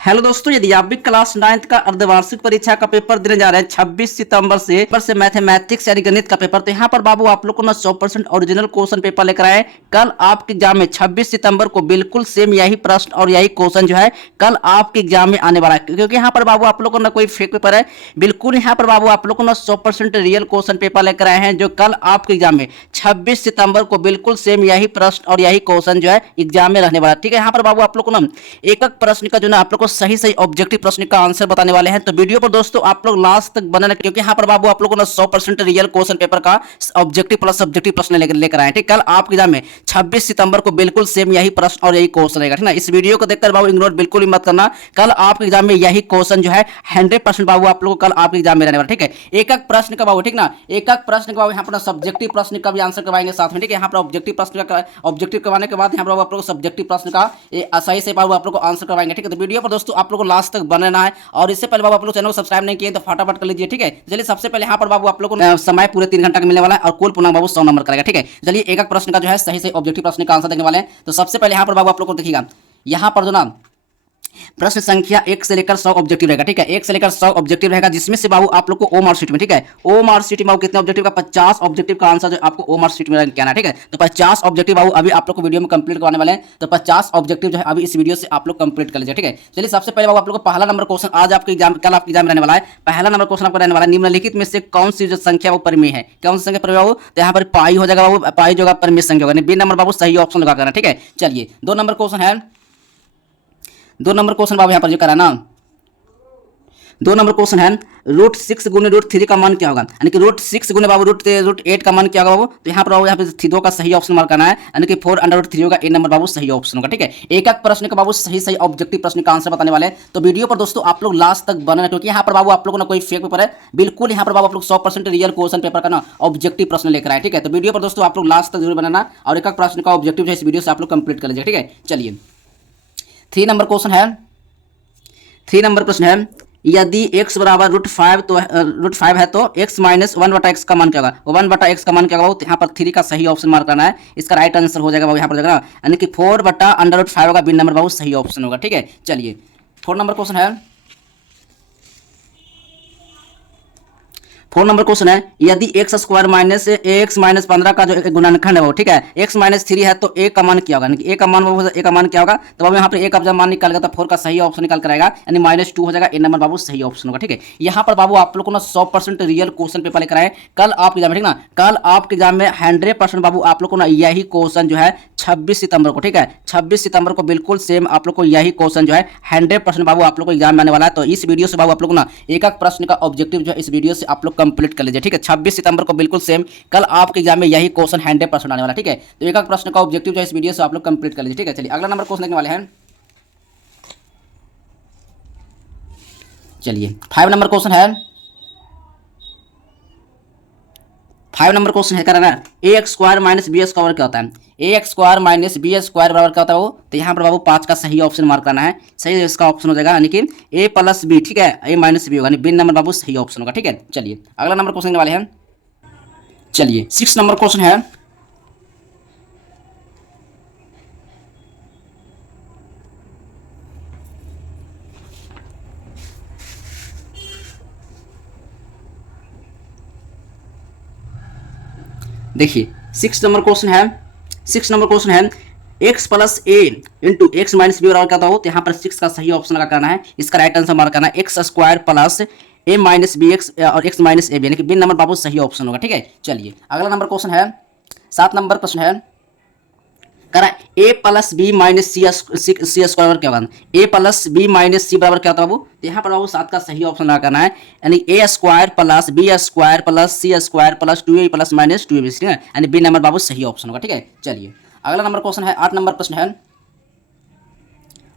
Hello दोस्तों, यदि आप भी क्लास 9th का अर्धवार्षिक परीक्षा का पेपर देने जा रहे हैं 26 सितंबर से मैथमेटिक्स यानी गणित का पेपर, तो यहाँ पर बाबू आप लोग को ना 100% ओरिजिनल क्वेश्चन पेपर लेकर आए। कल आपके एग्जाम में 26 सितंबर को बिल्कुल सेम यही प्रश्न और यही क्वेश्चन जो है कल आपके एग्जाम में आने वाला है, क्योंकि यहाँ पर बाबू आप लोग को ना कोई फेक पेपर है। बिल्कुल यहाँ पर बाबू आप लोग को ना 100% रियल क्वेश्चन पेपर लेकर आए हैं, जो कल आपके एग्जाम में 26 सितंबर को बिल्कुल सेम यही प्रश्न और यही क्वेश्चन जो है एग्जाम में रहने वाला है। ठीक है, यहाँ पर बाबू आप लोग को ना एक एक प्रश्न का जो ना आप लोग को सही सही ऑब्जेक्टिव प्रश्न का आंसर बताने वाले हैं। तो वीडियो पर दोस्तों आप लोग लास्ट तक बने, क्योंकि यहाँ पर बाबू आप लोगों को ना 100% रियल क्वेश्चन पेपर का ऑब्जेक्टिव प्लस सब्जेक्टिव प्रश्न लेकर आए। ठीक, कल आपके एग्जाम में 26 सितंबर को बिल्कुल सेम यही प्रश्न और यही क्वेश्चन रहेगा। ठीक ना, इस वीडियो को देखकर बाबू इग्नोर बिल्कुल भी मत करना। कल आपके एग्जाम में यही क्वेश्चन जो है 100% बाबू आप लोग को कल आपके एग्जाम में रहने वाला। ठीक है, एक एक प्रश्न का बाबू, ठीक ना, एक एक प्रश्न का बाबू यहाँ पर सब्जेक्टिव प्रश्न का भी आंसर करवाएंगे साथ में। ठीक है, यहाँ पर ऑब्जेक्टिव प्रश्न का ऑब्जेक्टिव करवाने के बाद यहाँ पर आप लोग सब्जेक्टिव प्रश्न का सही से बाबू आप लोग को आंसर करवाएंगे। ठीक है, तो वीडियो पर दोस्तों आप लोग को लास्ट तक बनना है। और इससे पहले बाबू आप लोग चैनल को सब्सक्राइब नहीं किए तो फटाफट कर लीजिए। ठीक है, चलिए सबसे पहले यहाँ पर बाबू आप लोग को समय पूरे 3 घंटा का मिलने वाला है और कुल पूर्णांक बाबू 100 नंबर करेगा। ठीक है, चलिए एक एक प्रश्न का जो है सही से ऑब्जेक्टिव प्रश्न का आंसर देखने वाले हैं। तो सबसे पहले यहाँ पर बाबू आप लोग को देखिएगा, यहाँ पर जो ना प्रश्न संख्या 1 से लेकर 100 ऑब्जेक्टिव रहेगा। ठीक है, 1 से लेकर 100 ऑब्जेक्टिव रहेगा, जिसमें से बाबू आप लोग को ओ मार्क शीट में, ठीक है, ओ मार्क शीट में बाबू कितने ऑब्जेक्टिव का 50 ऑब्जेक्टिव का आंसर जो आपको ओ मार्क शीट में कहना है। ठीक है, तो 50 ऑब्जेक्टिव बाबू अभी आप लोग को वीडियो में कंप्लीट करवाने वाले हैं। तो 50 ऑब्जेक्टिव जो है अभी इस वीडियो से आप लोग कंप्लीट कर लीजिए। ठीक है, चलिए सबसे पहले बाबू आप लोग को पहला नंबर क्वेश्चन आज आपके एग्जाम कल आपके एग्जाम में रहने वाला है। पहला नंबर क्वेश्चन आपको रहने वाला है, निम्नलिखित में से कौन सी जो संख्या वो परिमेय है, कौन सी संख्या परिमेय बाबू, तो यहाँ पर पाई हो जाएगा बाबू, पाई जो परिमेय संख्या होगा। बी नंबर बाबू सही ऑप्शन लगा करना। ठीक है, चलिए 2 नंबर क्वेश्चन है, 2 नंबर क्वेश्चन बाबू यहाँ पर जो करा ना, 2 नंबर क्वेश्चन है, √6 गुने √3 का मान क्या होगा, यानी कि √6 गुने बाबू √8 का मान क्या होगा बाबू। तो यहाँ पर बाबू यहाँ पे 2 का सही ऑप्शन मार्क करना है, यानी कि 4√3 होगा। ए नंबर बाबू सही ऑप्शन होगा। ठीक है, एक एक प्रश्न का बाबू सही सही ऑब्जेक्टिव प्रश्न का आंसर बताने वाले हैं। तो वीडियो पर दोस्तों आप लोग लास्ट तक बने, क्योंकि यहाँ पर बाबू आप लोगों ने कोई फेक पेपर है, बिल्कुल यहाँ पर बाबू आप लोग 100% रियल क्वेश्चन पेपर का ना ऑब्जेक्टिव प्रश्न लेकर आए। ठीक है, तो वीडियो पर दोस्तों आप लोग लास्ट तक जरूर बनाना और एक एक प्रश्न का ऑब्जेक्टिव जो इस वीडियो से आप लोग कंप्लीट कर लीजिए। ठीक है, चलिए 3 नंबर क्वेश्चन है, 3 नंबर प्रश्न है, यदि x बराबर √5 तो √5 है तो x माइनस 1/x का मान क्या होगा, 1/x का मान क्या होगा। तो यहाँ पर 3 का सही ऑप्शन मार्क करना है, इसका राइट आंसर हो जाएगा बाबू यहाँ पर जाएगा, यानी कि 4/√5 होगा। बी नंबर बाबू सही ऑप्शन होगा। ठीक है, चलिए 4 नंबर क्वेश्चन है, 4 नंबर क्वेश्चन है, यदि x² माइनस ax माइनस 15 का जो गुणनखंड है वो, ठीक है, x माइनस 3 है तो a का मान क्या होगा, यानी a का मान बाबू, a का मान क्या होगा। तो बाबू यहाँ पर a का जब मान निकालेगा तो 4 का सही ऑप्शन निकाल कर आएगा, यानी -2 हो जाएगा। ए नंबर बाबू सही ऑप्शन होगा। ठीक है, यहाँ पर बाबू आप लोग को ना 100% रियल क्वेश्चन पेपर लेकर आए कल आपके एग्जाम में। ठीक ना, कल आपके एग्जाम में 100% बाबू आप लोग को ना यही क्वेश्चन जो है 26 सितंबर को, ठीक है, 26 सितंबर को बिल्कुल सेम आप लोग को यही क्वेश्चन जो है 100% बाबू आप लोग को एग्जाम में आने वाला है। तो इस वीडियो से बाबू आप लोग ना एक एक प्रश्न का ऑब्जेक्टिव जो है इस वीडियो से आप लोग कंप्लीट कर लीजिए। ठीक है, 26 सितंबर को बिल्कुल सेम कल आपके एग्जाम में यही क्वेश्चन 100% आने वाला। ठीक है, तो एक एक प्रश्न का ऑब्जेक्टिव जो है इस वीडियो से आप लोग कंप्लीट कर लीजिए। ठीक है, चलिए अगला नंबर क्वेश्चन देखने वाले हैं। चलिए 5 नंबर क्वेश्चन है, 5 नंबर क्वेश्चन है करना, ax² माइनस bs स्क्वायर क्या होता है, ax² माइनस bs स्क्वायर बराबर क्या होता है वो। तो यहाँ पर बाबू 5 का सही ऑप्शन मार्क करना है, सही इसका ऑप्शन हो जाएगा, यानी कि a प्लस बी, ठीक है, a माइनस बी होगा, यानी बी नंबर बाबू सही ऑप्शन होगा। ठीक है, चलिए अगला नंबर क्वेश्चन वाले हैं। चलिए 6 नंबर क्वेश्चन है, देखिए 6 नंबर क्वेश्चन है, 6 नंबर क्वेश्चन है, x प्लस ए इंटू एक्स माइनस बी बराबर क्या होता है। तो यहाँ पर 6 का सही ऑप्शन लगा करना है, इसका राइट आंसर मार्क करना है, x² प्लस ए माइनस बी एक्स और x माइनस ए बी, यानी कि बी नंबर बाबू सही ऑप्शन होगा। ठीक है, चलिए अगला नंबर क्वेश्चन है, 7 नंबर प्रश्न है, करा a plus B minus C square क्या होगा, a plus B minus C बराबर क्या होता है बाबू। तो यहाँ पर बाबू 7 का सही ऑप्शन लगा करना है, यानी a² plus b² plus c² plus 2a plus minus 2ab, ठीक है, यानी बी नंबर बाबू सही ऑप्शन होगा। ठीक है, चलिए अगला नंबर क्वेश्चन है, 8 नंबर प्रश्न है,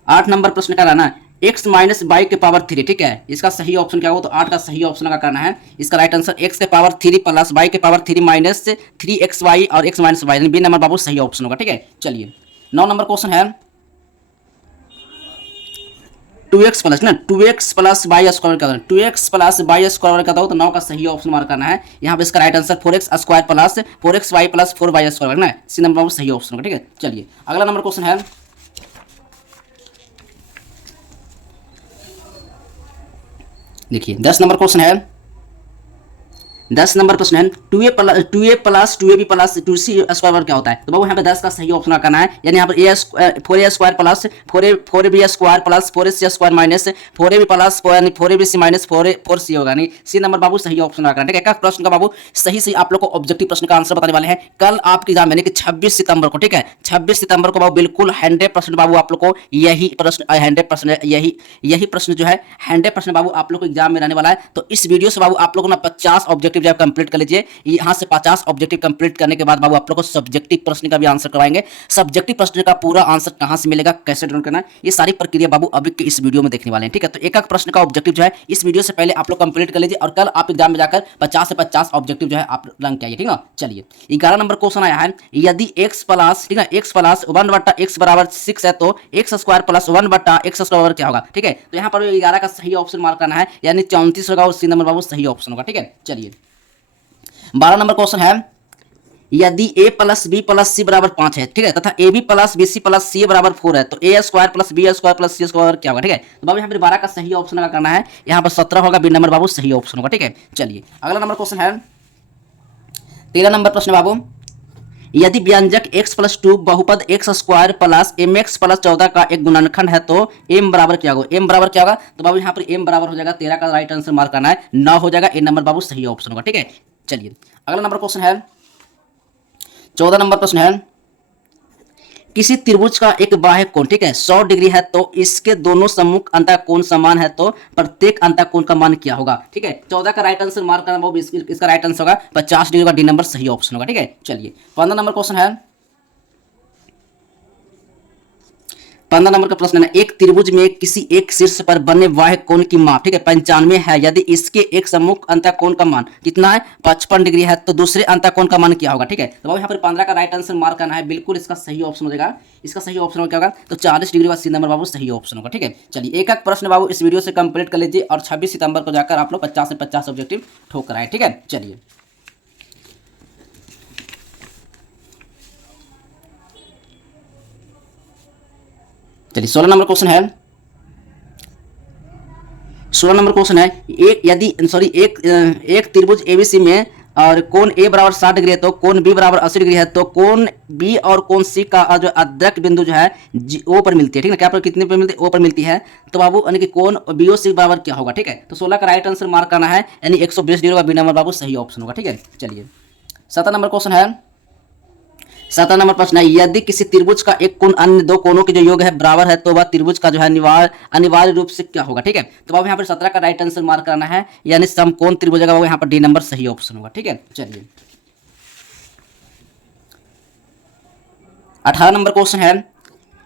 8 नंबर प्रश्न का रहना x माइनस बाई के पावर 3, ठीक है, इसका सही ऑप्शन क्या होगा। तो 8 का सही ऑप्शन लगा करना है, इसका राइट आंसर x के पावर 3 प्लस बाई के पावर 3 माइनस 3xy और x minus y, B number बाबू सही ऑप्शन होगा। ठीक है, चलिए 9 नंबर क्वेश्चन है, 2x प्लस ना 2x प्लस बाई स्क्वायर का 2x प्लस बाई स्क्वायर का तो 9 का सही ऑप्शन मार्क करना है, यहाँ पे इसका right answer 4x² plus 4xy plus 4y square ना, सी नंबर बाबू सही ऑप्शन होगा। ठीक है, चलिए अगला नंबर क्वेश्चन है, देखिए 10 नंबर क्वेश्चन है, 10 नंबर प्रश्न है, two A B plus two C square क्या होता है? तो बाबू यहाँ पे 10 का सही ऑप्शन करना है, यानी यहाँ पर four A square plus four A B square plus four A C square minus four A B plus four A B C minus four C होगा, नहीं सी नंबर बाबू सही ऑप्शन करना है। ठीक है, प्रश्न का बाबू सही आप लोग को ऑब्जेक्टिव प्रश्न का आंसर बताने वाले हैं कल आपकी एग्जाम यानी कि 26 सितंबर को। ठीक है, 26 सितंबर को बाबू बिल्कुल 100% बाबू आप लोग को यही प्रश्न 100% यही प्रश्न जो है 100% बाबू आप लोग को एग्जाम में रहने वाला है। तो इस वीडियो से बाबू आप लोग ना 50 ऑब्जेक्टिव जब कंप्लीट कर लीजिए, यहां से 50 ऑब्जेक्टिव कंप्लीट करने के बाद बाबू आप लोग को सब्जेक्टिव प्रश्न का भी आंसर करवाएंगे। सब्जेक्टिव प्रश्न का पूरा आंसर कहां से मिलेगा, कैसे डाउनलोड करना है, ये सारी प्रक्रिया बाबू अभी के इस वीडियो में देखने वाले हैं। ठीक है, तो एक प्रश्न का ऑब्जेक्टिव जो है इस वीडियो से पहले आप लोग कंप्लीट कर लीजिए और कल आप एग्जाम में जाकर 50 से 50 ऑब्जेक्टिव जो है आप रंग के आइए। ठीक है, चलिए 11 नंबर क्वेश्चन आया है, यदि x प्लस, ठीक है, x प्लस 1/x बराबर 6 है तो x square plus 1/x square क्या होगा? ठीक है, तो यहाँ पर 11 का सही ऑप्शन मार्क करना है, यानी 34 होगा और सी नंबर बाबू सही ऑप्शन होगा। ठीक है, चलिए 12 नंबर क्वेश्चन है, यदि a plus B plus C बराबर 5 है, ठीक है, तथा A B plus B C plus C बराबर 4 है तो A square plus B square plus C square क्या होगा? ठीक है, तो बाबू यहाँ पर 12 का सही ऑप्शन का करना है, यहाँ पर 17 होगा, बी नंबर बाबू सही ऑप्शन होगा। ठीक है, चलिए अगला नंबर क्वेश्चन है, 13 नंबर प्रश्न बाबू, यदि व्यंजक x प्लस 2 बहुपद x square plus M X plus 14 का एक गुणनखंड है तो m बराबर क्या होगा? m बराबर क्या होगा? तो बाबू यहाँ पर m बराबर हो जाएगा 13 का राइट आंसर मार्क करना है, 9 हो जाएगा, ए नंबर बाबू सही ऑप्शन होगा। ठीक है, चलिए अगला नंबर क्वेश्चन है, 14 नंबर प्रश्न है, किसी त्रिभुज का एक बाह्य कोण, ठीक है, 100 डिग्री है तो इसके दोनों सम्मुख अंतःकोण समान है तो प्रत्येक अंतःकोण का मान क्या होगा? ठीक है, 14 का राइट आंसर मार्क करना बाबू, इसका राइट आंसर होगा 50 डिग्री का, डी नंबर सही ऑप्शन होगा। ठीक है, चलिए 15 नंबर क्वेश्चन है, 15 नंबर का प्रश्न है, एक त्रिभुज में किसी एक शीर्ष पर बने बाह्य कोण की माप, ठीक है, 95 है, यदि इसके एक सम्मुख अंतःकोण का मान कितना है? 55 डिग्री है तो दूसरे अंतःकोण का मान क्या होगा? ठीक है, तो बाबू यहाँ पर 15 का राइट आंसर मार्क करना है, बिल्कुल इसका सही ऑप्शन हो जाएगा, इसका सही ऑप्शन क्या होगा? तो 40 डिग्री का सी नंबर बाबू सही ऑप्शन होगा। ठीक है, चलिए एक प्रश्न बाबू इस वीडियो से कंप्लीट कर लीजिए और 26 सितंबर को जाकर आप लोग 50 से 50 ऑब्जेक्टिव ठोक कराए। ठीक है, चलिए चलिए 16 नंबर क्वेश्चन है, 16 नंबर क्वेश्चन है, एक यदि सॉरी एक त्रिभुज एबीसी में और कोण ए बराबर 60 डिग्री है तो कोण बी बराबर 80 डिग्री है तो कोण बी और कोण सी का जो अद्रक बिंदु जो है ओ पर मिलती है, ठीक है, क्या पर कितने पर मिलती है? ओ पर मिलती है, तो बाबू यानी कि कोण बी ओ सी बराबर क्या होगा? ठीक है, तो 16 का राइट आंसर मार्क करना है, यानी 120 डिग्री का, बी नंबर बाबू सही ऑप्शन होगा। ठीक है, चलिए 17 नंबर क्वेश्चन है, 17 नंबर प्रश्न है, यदि किसी त्रिभुज का एक कोण अन्य दो कोणों के जो योग है बराबर है तो वह त्रिभुज का जो है अनिवार्य रूप से क्या होगा? ठीक है, तो बाबू यहाँ पर 17 का राइट आंसर मार्क करना है, यानी समकोण त्रिभुज का, बाबू यहाँ पर डी नंबर सही ऑप्शन होगा। ठीक है, चलिए 18 नंबर क्वेश्चन है,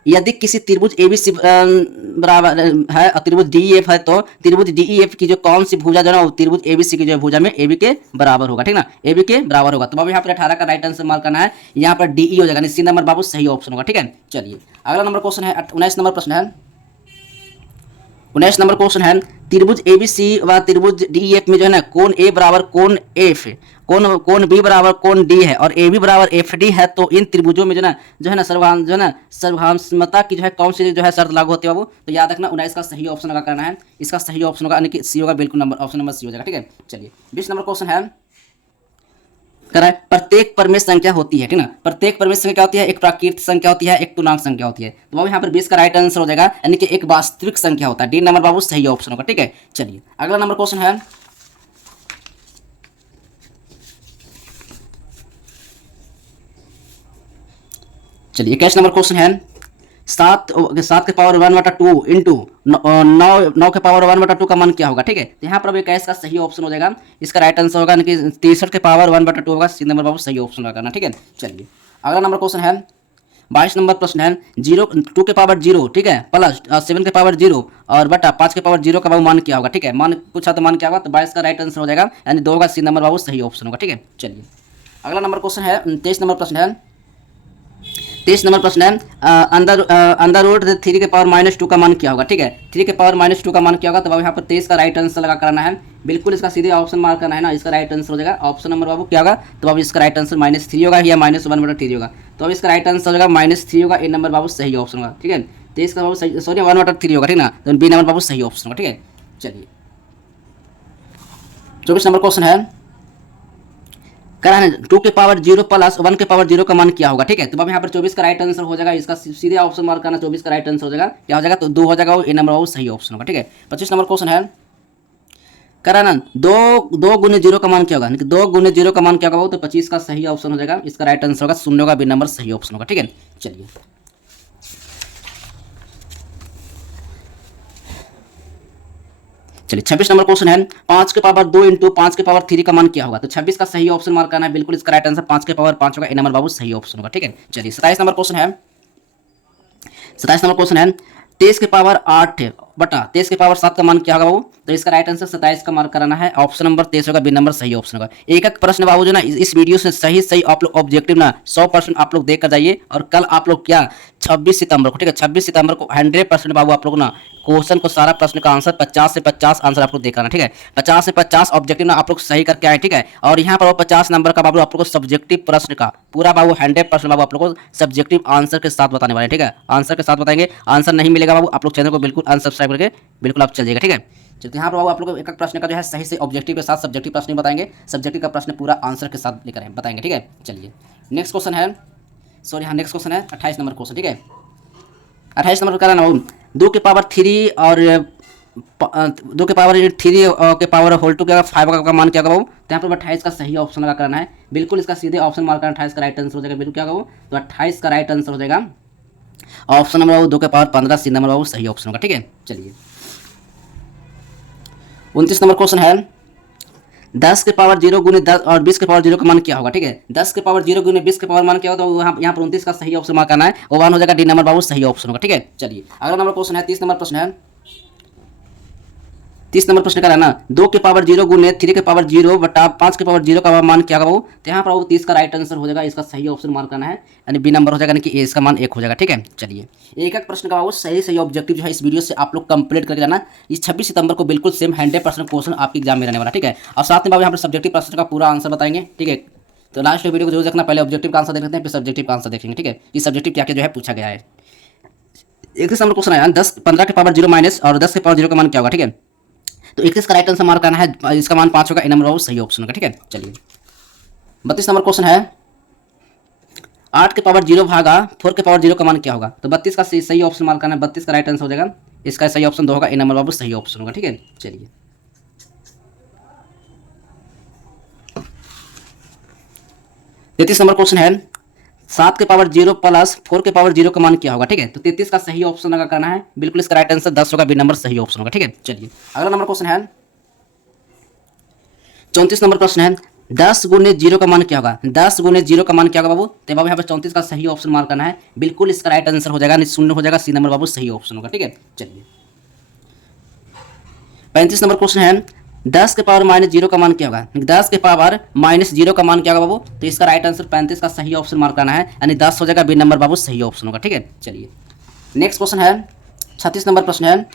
यदि किसी त्रिभुज एबीसी बराबर है और त्रिभुज डीईएफ है तो त्रिभुज डीईएफ की जो कौन सी भुजा जो है ना त्रिभुज एबीसी की जो भुजा में एबी के बराबर होगा? ठीक ना, एबी के बराबर होगा, तो बाबू यहाँ पर 18 का राइट आंसर मार्क करना है, यहाँ पर डीई हो जाएगा, सी नंबर बाबू सही ऑप्शन होगा। ठीक है, चलिए अगला नंबर क्वेश्चन है, 19 नंबर प्रश्न है, 19 नंबर क्वेश्चन है, त्रिभुज एबीसी व त्रिभुज डीईएफ में जो है ना कोण ए बराबर कोण एफ, कोण बी बराबर कोण डी है और ए बी बराबर एफ डी है तो इन त्रिभुजों में जो है ना सर्वभाषमता की जो है कौन सी जो है शर्त लागू होती है बाबू? तो याद रखना 19 का सही ऑप्शन का करना है, इसका सही ऑप्शन होगा यानी कि सी होगा, बिल्कुल नंबर ऑप्शन नंबर सी हो जाएगा। ठीक है, चलिए 20 नंबर क्वेश्चन है, करा प्रत्येक परमेय संख्या होती है, ठीक ना, प्रत्येक परमेय संख्या क्या होती है? एक प्राकृतिक संख्या होती है, एक पूर्णांक संख्या होती है, तो बाबू यहाँ पर 20 का राइट आंसर हो जाएगा, यानी कि एक वास्तविक संख्या होता है, डी नंबर बाबू सही ऑप्शन होगा। ठीक है, चलिए अगला नंबर क्वेश्चन है, चलिए 21 नंबर क्वेश्चन है, 7 के पावर 1/2 इंटू 9 के पावर 1/2 का मान क्या होगा? ठीक है, तो यहाँ पर 21 का सही ऑप्शन हो जाएगा, इसका राइट आंसर होगा कि 63 के पावर 1/2 होगा, सी नंबर बाबू सही ऑप्शन होगा। ठीक है, चलिए अगला नंबर क्वेश्चन है, 22 नंबर प्रश्न है, 2 के पावर 0, ठीक है, प्लस 7 के पावर 0 और बटा 5 के पावर 0 का बाबू मान क्या होगा? ठीक है, मान पूछा तो मान क्या होगा? तो 22 का राइट आंसर हो जाएगा, यानी 2 का सी नंबर बाबू सही ऑप्शन होगा। ठीक है, चलिए अगला नंबर क्वेश्चन है, 23 नंबर प्रश्न है, 23 नंबर प्रश्न है, अंडर रूट 3 के पावर -2 का मान क्या होगा? ठीक है, 3 के पावर -2 का मान क्या होगा? तो बाबू यहाँ पर 23 का राइट आंसर लगा करना है, बिल्कुल इसका सीधे ऑप्शन मार्क करना है ना, इसका राइट आंसर हो जाएगा ऑप्शन नंबर बाबू क्या होगा? तो बाबू इसका राइट आंसर -3 होगा या -1/3 होगा, तो अब इसका राइट आंसर हो जाएगा -3 होगा, ए नंबर बाबू सही ऑप्शन होगा। ठीक है, 23 का बाबू सही, सॉरी 1/3 होगा, ठीक ना, तो बी नंबर बाबू सही ऑप्शन होगा। ठीक है, चलिए 24 नंबर क्वेश्चन है, करा है 2 के पावर 0 प्लस 1 के पावर 0 का मान क्या होगा। ठीक है, तो अब यहाँ पर 24 का राइट आंसर हो जाएगा, इसका सीधे ऑप्शन मार्क करना, 24 का राइट आंसर हो जाएगा, क्या हो जाएगा, तो 2 हो जाएगा, ए नंबर वो सही ऑप्शन होगा। ठीक है, 25 नंबर क्वेश्चन है, करा ना 2 गुने 0 का मान क्या होगा, 2 गुने 0 का मान क्या होगा, तो 25 का सही ऑप्शन हो जाएगा, इसका राइट आंसर होगा 0 होगा, बी नंबर सही ऑप्शन होगा। ठीक है, चलिए चलिए 26 नंबर क्वेश्चन है, 5 के पावर 2 इंटू 5 के पावर 3 का मान क्या होगा। तो 26 का सही ऑप्शन मार्क करना है, बिल्कुल इसका राइट आंसर 5 के पावर 5 होगा, ए नंबर बाबू सही ऑप्शन होगा। ठीक है, चलिए 27 नंबर क्वेश्चन है, 27 नंबर क्वेश्चन है, 23 के पावर 8 बटा 23 के पावर 7 का मान क्या होगा बाबू। तो इसका राइट आंसर 27 का मार्क कराना है, ऑप्शन नंबर 23 होगा, बी नंबर सही ऑप्शन होगा। एक एक प्रश्न बाबू जो ना इस वीडियो से सही सही आप लोग ऑब्जेक्टिव ना 100% आप लोग देख कर जाइए, और कल आप लोग क्या 26 सितंबर को, ठीक है 26 सितंबर को 100% बाबू आप लोग ना क्वेश्चन को सारा प्रश्न का आंसर 50 से 50 आंसर आप लोग देखाना। ठीक है, 50 से 50 ऑब्जेक्टिव ना आप लोग सही करके आए। ठीक है, और यहाँ पर 50 नंबर का बाबू आप लोग को सब्जेक्टिव प्रश्न का पूरा बाबू 100% बाबू आप लोग को सब्जेक्टिव आंसर के साथ बताने वाले हैं। ठीक है, आंसर के साथ बताएंगे, आंसर नहीं मिलेगा बाबू आप लोग चैनल को बिल्कुल अनसब्सक्राइब करके बिल्कुल आप चल जाएगा। ठीक है, चलिए यहाँ पर बाबू आप लोग को एक एक प्रश्न का जो है सही से ऑब्जेक्टिव के साथ सब्जेक्टिव प्रश्न बताएंगे, सब्जेक्टिव का प्रश्न पूरा आंसर के साथ लेकर बताएंगे। ठीक है, चलिए नेक्स्ट क्वेश्चन है, सॉरी हाँ नेक्स्ट क्वेश्चन है 28 नंबर क्वेश्चन। ठीक है, 28 नंबर का ना 2 के पावर 3 और 2 के पावर 3 के पावर होल 2 क्या 5 का मान क्या होगा बाबू। तो यहाँ पर 28 का सही ऑप्शन लगा करना है, बिल्कुल इसका सीधे ऑप्शन मार्क करना, 28 का राइट आंसर हो जाएगा, बिल्कुल क्या होगा तो 28 का राइट आंसर हो जाएगा ऑप्शन नंबर बाबू 2 के पावर 15, सी नंबर बाबू सही ऑप्शन होगा। ठीक है, चलिए 29 नंबर क्वेश्चन है, 10 के पावर 0 गुने 10 और 20 के पावर 0 का मान क्या होगा। ठीक है, 10 के पावर 0 गुने 20 के पावर मान क्या होगा, तो यहाँ पर 29 का सही ऑप्शन मार्क करना है, वो 1 हो जाएगा, डी नंबर बाबू सही ऑप्शन होगा। ठीक है, चलिए अगला नंबर क्वेश्चन है, 30 नंबर प्रश्न है, 30 नंबर प्रश्न का है ना 2 के पावर 0 गुने 3 के पावर 0 बटा 5 के पावर 0 का मान क्या होगा बाबू। तो यहाँ पर 30 का राइट आंसर हो जाएगा, इसका सही ऑप्शन मार्क करना है, यानी बी नंबर हो जाएगा, यानी कि इसका मान 1 हो जाएगा। ठीक है, चलिए एक एक प्रश्न का बाबू सही सही ऑब्जेक्टिव जो है इस वीडियो से आप लोग कंप्लीट करके जाना, इस 26 सितंबर को बिल्कुल सेम 100% क्वेश्चन आपके एग्जाम में रहने वाला। ठीक है, और साथ में बाबू यहाँ पर सब्जेक्टिव प्रश्न का पूरा आंसर बताएंगे। ठीक है, तो लास्ट वीडियो को जरूर देखना, पहले ऑब्जेक्टिव का आंसर देख लेते हैं, फिर सब्जेक्टिव का आंसर देखेंगे। ठीक है, इस सब्जेक्टिव क्या क्या जो है पूछा गया है। 31 नंबर क्वेश्चन है, 15 के पावर 0 माइनस और 10 के पावर 0 का मान क्या होगा। ठीक है, तो 31 का राइट आंसर मार्क करना है, इसका मान 5 होगा, ए नंबर सही ऑप्शन होगा। ठीक है, चलिए 32 नंबर क्वेश्चन है, 8 के पावर 0 भागा 4 के पावर 0 का मान क्या होगा। तो 32 का सही ऑप्शन मार्क करना है, 32 का राइट आंसर हो जाएगा, इसका सही ऑप्शन 2 होगा, ए नंबर बाबू सही ऑप्शन होगा। ठीक है, चलिए 33 नंबर क्वेश्चन है, 7 के पावर 0 प्लस 4 के पावर 0 का मान क्या होगा। ठीक है, तो 33 का सही ऑप्शन लगा करना है, बिल्कुल इसका राइट आंसर 10 होगा, बी नंबर सही ऑप्शन होगा। ठीक है, चलिए अगला नंबर क्वेश्चन है, 34 नंबर प्रश्न है, 10 गुने 0 का मान क्या होगा। 10 गुने 0 का मान क्या होगा बाबू। तो बाबू यहाँ पर 34 का सही ऑप्शन मार्क करना है, बिल्कुल इसका राइट आंसर हो जाएगा, 0 हो जाएगा, सी नंबर बाबू सही ऑप्शन होगा। ठीक है, चलिए 35 नंबर क्वेश्चन है, 10 के पावर माइनस 0 का मान क्या होगा। 10 के पावर माइनस 0 का मान क्या होगा बाबू। तो इसका राइट आंसर 35 का सही ऑप्शन मार्क करना है, यानी 10 हो जाएगा, बी नंबर बाबू सही ऑप्शन होगा। ठीक है, चलिए नेक्स्ट क्वेश्चन है, 36 नंबर प्रश्न है,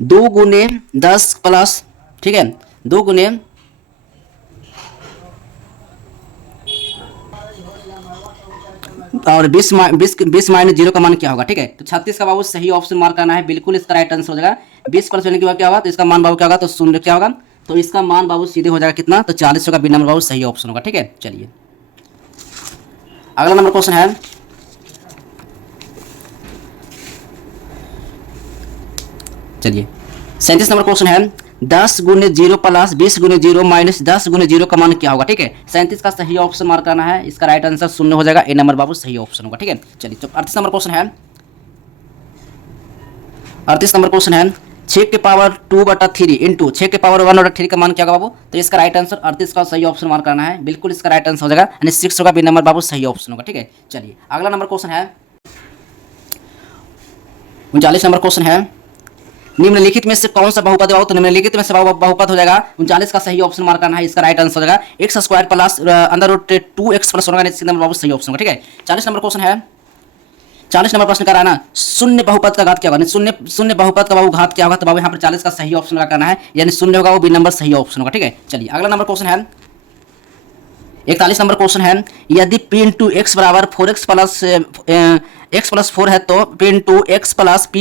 2 गुने 10 प्लस, ठीक है 2 गुने और 20 माइनस 0 का मान क्या होगा। ठीक है, तो 36 का बाबू सही ऑप्शन मार्क करना है, बिल्कुल इसका राइट आंसर हो जाएगा। 20 प्लस होने के बाद क्या होगा, तो इसका मान बाबू क्या होगा, तो 0 क्या होगा, तो इसका मान बाबू सीधे हो जाएगा कितना, तो 40 होगा, बी नंबर बाबू सही ऑप्शन होगा। ठीक है, चलिए अगला नंबर क्वेश्चन है, चलिए 37 नंबर क्वेश्चन है, 10 गुने 0 प्लस 20 गुने 0 माइनस 10 गुने 0 का मान क्या होगा। ठीक है, 37 का सही ऑप्शन मार्क करना है, इसका राइट आंसर 0 हो जाएगा, ए नंबर बाबू सही ऑप्शन होगा। ठीक है, चलिए तो 38 नंबर क्वेश्चन है, 38 नंबर क्वेश्चन है, 6 के पावर 2 बटा 3 इंटू 6 के पावर 1 बटा 3 का मान क्या होगा बाबू। तो इसका राइट आंसर 38 का सही ऑप्शन मार्क करना है, बिल्कुल इसका राइट आंसर हो जाएगा, यानी 6 होगा, बी नंबर बाबू सही ऑप्शन होगा। ठीक है, चलिए अगला नंबर क्वेश्चन है, 39 नंबर क्वेश्चन है, निम्नलिखित में से कौन सा बहुपद है। तो निम्नलिखित में से बहुपद हो जाएगा 39 का सही ऑप्शन मार्क करना है, इसका राइट आंसर हो जाएगा X square plus under root 2x plus होगा, इसका नंबर बाबू सही ऑप्शन होगा। ठीक है, 40 नंबर क्वेश्चन है, 40 नंबर प्रश्न का रहा ना, शून्य बहुपद का घात क्या होगा। शून्य बहुपद का बाबू घात क्या होगा। तो बाबू यहाँ पर 40 का सही ऑप्शन लगा करना है, यानी 0 होगा, वो बी नंबर सही ऑप्शन होगा। ठीक है, चलिए अगला नंबर क्वेश्चन है, 41 नंबर क्वेश्चन है, यदि p इंटू एक्स बराबर 4x प्लस एक्स प्लस 4 है तो p into x plus p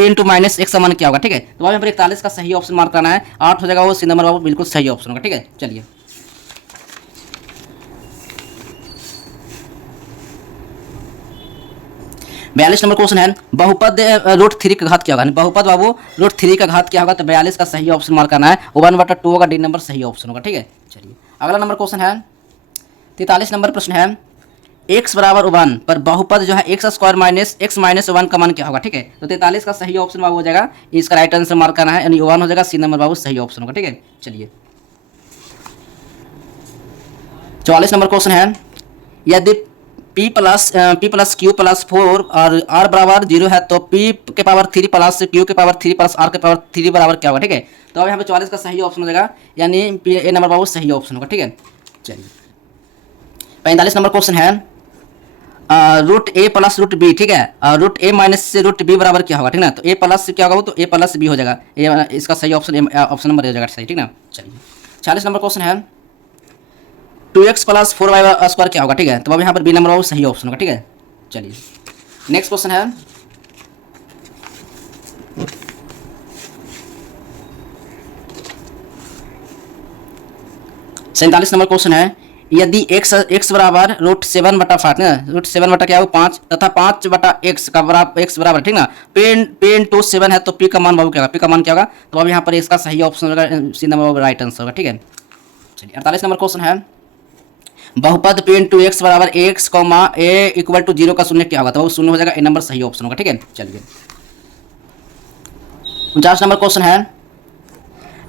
into minus x का मान क्या होगा। ठीक है, तो यहाँ पर 41 का सही ऑप्शन मार्क करना है, 8 हो जाएगा वो, सी नंबर बाबू बिल्कुल सही ऑप्शन होगा। ठीक है, चलिए बयालीस नंबर क्वेश्चन है, बहुपद रूट 3 का घात क्या होगा। बहुपद बाबू रूट 3 का घात क्या होगा, तो 42 का सही ऑप्शन मार्क करना है, 1/2 होगा, डी नंबर सही ऑप्शन होगा। ठीक है, चलिए अगला नंबर क्वेश्चन है 43 नंबर प्रश्न है, x बराबर 1 पर बहुपद जो है x square minus x minus 1 का मान क्या होगा। ठीक है, तो 43 का सही ऑप्शन बाबू हो जाएगा, इसका राइट आंसर मार्क करना है, यानी 1 हो जाएगा, सी नंबर बाबू सही ऑप्शन होगा। ठीक है, चलिए 44 नंबर क्वेश्चन है, यदि p प्लस q प्लस 4 और r बराबर 0 है तो p के पावर 3 प्लस q के पावर 3 प्लस r के पावर 3 बराबर क्या होगा। ठीक है, तो अब यहाँ पे 44 का सही ऑप्शन हो जाएगा, यानी ए नंबर बाबू सही ऑप्शन होगा। ठीक है, चलिए 45 नंबर क्वेश्चन है, रूट ए प्लस रूट बी। ठीक है, रूट ए माइनस से रूट बी बराबर क्या होगा। ठीक ना, तो ए प्लस क्या होगा, तो ए प्लस बी हो जाएगा, इसका सही ऑप्शन ऑप्शन नंबर हो जाएगा सही। ठीक ना, चलिए 46 नंबर क्वेश्चन है, 2x प्लस 4y स्क्वायर क्या होगा। ठीक है, तो अब यहाँ पर बी नंबर बाबू सही ऑप्शन होगा। ठीक है, चलिए नेक्स्ट क्वेश्चन है, सैंतालीस नंबर क्वेश्चन है, यदि x बराबर रूट 7/5 ना, रूट 7 क्या होगा 5 तथा 5/x का बराबर x बराबर। ठीक ना, पे इंटू 7 है तो p का मान बाबू क्या होगा, p का मान क्या होगा, तो अब यहाँ पर इसका सही ऑप्शन होगा, सी नंबर बाबू राइट आंसर होगा। ठीक है, चलिए 48 नंबर क्वेश्चन है, बहुपद p इंटू एक्स बराबर x comma a equal to 0 का शून्य क्या होगा, तो वो शून्य हो जाएगा, ए नंबर सही ऑप्शन होगा। ठीक है, चलिए 49 नंबर क्वेश्चन है,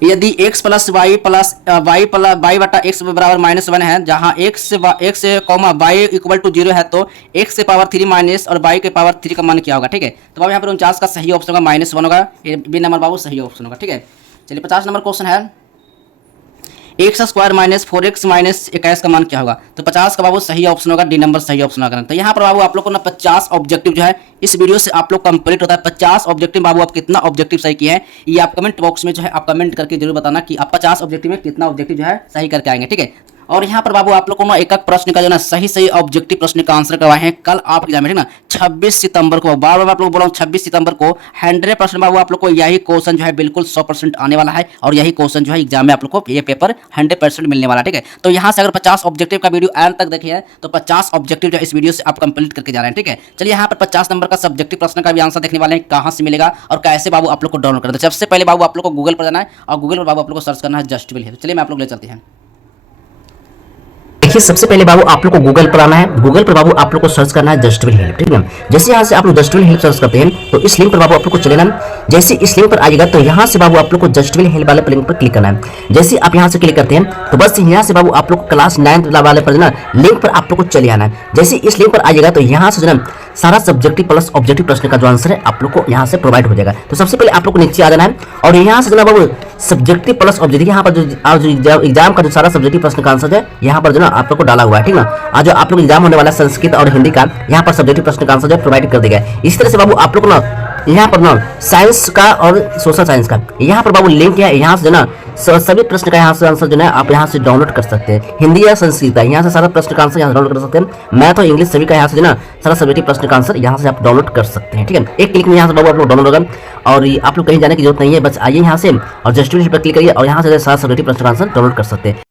यदि x plus Y plus Y बटा एक्स बराबर -1 है, जहाँ x comma Y equal to 0 है तो x से पावर 3 माइनस और y के पावर 3 का मान क्या होगा। ठीक है, तो अब यहाँ पर 49 का सही ऑप्शन होगा, -1 होगा, बी नंबर बाबू सही ऑप्शन होगा। ठीक है, चलिए 50 नंबर क्वेश्चन है, x square minus 4x minus 21 का मान क्या होगा, तो 50 का बाबू सही ऑप्शन होगा, डी नंबर सही ऑप्शन होगा। तो यहाँ पर बाबू आप लोग को ना 50 ऑब्जेक्टिव जो है इस वीडियो से आप लोग कंप्लीट होता है। 50 ऑब्जेक्टिव बाबू आप कितना ऑब्जेक्टिव सही किए हैं, ये आप कमेंट बॉक्स में जो है आप कमेंट करके जरूर बताना कि आप 50 ऑब्जेक्टिव में कितना ऑब्जेक्टिव जो है सही करके आएंगे। ठीक है, और यहाँ पर बाबू आप लोग को ना एक प्रश्न का जो ना सही ऑब्जेक्टिव प्रश्न का आंसर करवाए हैं कल आप एग्जाम में। ठीक ना, 26 सितंबर को, बार बार आप लोग बोला हूँ 26 सितंबर को 100% बाबू आप लोग को यही क्वेश्चन जो है बिल्कुल 100% आने वाला है, और यही क्वेश्चन जो है एग्जाम में आप लोग को ये पेपर 100% मिलने वाला है। ठीक है, तो यहाँ से अगर 50 ऑब्जेक्टिव का वीडियो एंड तक देखिए तो 50 ऑब्जेक्टिव जो इस वीडियो से आप कंप्लीट करके जा रहे हैं। ठीक है, चलिए यहाँ पर 50 नंबर का सब्जेक्टिव प्रश्न का भी आंसर देखने वाले हैं, कहाँ से मिलेगा और कैसे बाबू आप लोग को डाउनलोड करना है। सबसे पहले बाबू आप लोग को गूगल पर जाना है और गूगल पर बाबू आप लोग को सर्च करना है जस्ट विल हेल्प। चलिए मैं आप लोग ले चलते हैं। देखिए सबसे पहले बाबू आप लोग को गूगल पर आना है, गूगल पर बाबू आप लोग को सर्च करना है जस्ट विल हेल्प। ठीक है, जैसे यहाँ से आप लोग जस्ट विल हेल्प सर्च करते हैं तो इस लिंक पर बाबू आप लोग को चले ना, जैसे इस लिंक पर आएगा तो यहाँ से बाबू आप लोग को जस्ट विल हेल्प वाले लिंक पर क्लिक करना है। जैसे आप यहाँ से क्लिक करते हैं तो बस यहाँ से बाबू आप लोग को क्लास 9 वाले पर ना लिंक पर आप लोग को चले आना है। जैसे इस लिंक पर आएगा तो यहाँ से जो ना सारा सब्जेक्टिव प्लस ऑब्जेक्टिव प्रश्न का जो आंसर है आप लोग को यहाँ से प्रोवाइड हो जाएगा। तो सबसे पहले आप लोग को नीचे आ जाना है और यहाँ से जो ना बाबू सब्जेक्टिव प्लस ऑब्जेक्टिव यहाँ पर जो एग्जाम का जो सारा सब्जेक्टिव प्रश्न का आंसर है यहाँ पर जो ना आप लोग को डाला हुआ है। ठीक ना, आज जो आप लोग एग्जाम होने वाला संस्कृत और हिंदी का यहाँ पर सब्जेक्टिव प्रश्न का आंसर जो प्रोवाइड कर देगा। इस तरह से बाबू आप लोग ना यहाँ पर ना साइंस का और सोशल साइंस का यहाँ पर बाबू लिंक है, यहाँ से जो ना सभी प्रश्न का यहाँ से आंसर जो है आप यहाँ से डाउनलोड कर सकते हैं। हिंदी या संस्कृत का यहाँ से सारा प्रश्न का आंसर यहाँ डाउनलोड कर सकते हैं। मैथ और इंग्लिश सभी का यहाँ से जो ना सारा सब्जेक्टिव प्रश्न का आंसर यहाँ से आप डाउनलोड कर सकते हैं। ठीक है, एक क्लिक में यहाँ से बाबू आप लोग डाउनलोड होगा और आप लोग कहीं जाने की जरूरत नहीं है, बस आइए यहाँ से और जस्ट पर क्लिक करिए और यहाँ से सारा सब्जेक्टिव प्रश्न का आंसर डाउनलोड कर सकते हैं।